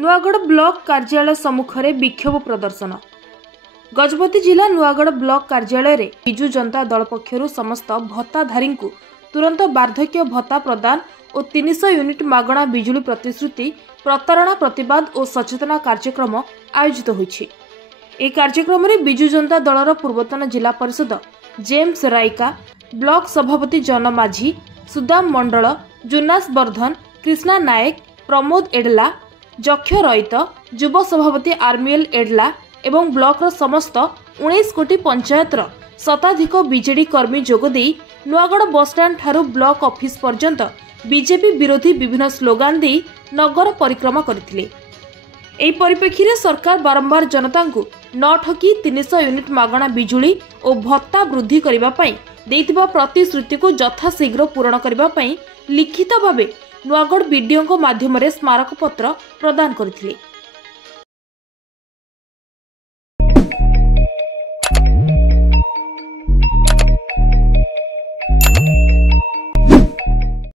Nuagarh block कार्यालय सम्मुखें विक्षोभ प्रदर्शन। गजपति जिला नुआगढ़ ब्लॉक कार्यालय रे बिजु जनता दल पक्षरु समस्त भत्ताधारी तुरंत वार्धक्य भत्ता प्रदान और 300 यूनिट मागणा बिजुली प्रतिश्रुति प्रतारणा प्रतिवाद और सचेतना कार्यक्रम आयोजित होइछि। ए कार्यक्रम रे बिजु जनता दलर पूर्वतन जिला परिषद जेम्स राइका, ब्लॉक सभापति जन माझी, सुदाम मंडल, जुनास वर्धन, कृष्णा नायक, प्रमोद एडला, जक्ष रईत, युव सभापति आर्मिएल एडला एवं ब्लॉक समस्त 19 कोटी पंचायतर शताधिक बीजेडी कर्मी जोगदे नुआगढ़ बसस्टाण्ड ठारू ब्लॉक ऑफिस पर्यंत बीजेपी विरोधी विभिन्न स्लोगान दे नगर परिक्रमा करथिले। एही परिप्रेक्षी सरकार बारंबार जनता को न ठकी 300 यूनिट मागणा बिजुली और भत्ता वृद्धि करने देइथिबा प्रतिश्रुति को यथाशीघ्र पूरण करने लिखित भाव नुआगढ़ बीडीओ माध्यम स्मारक पत्र प्रदान करथिले।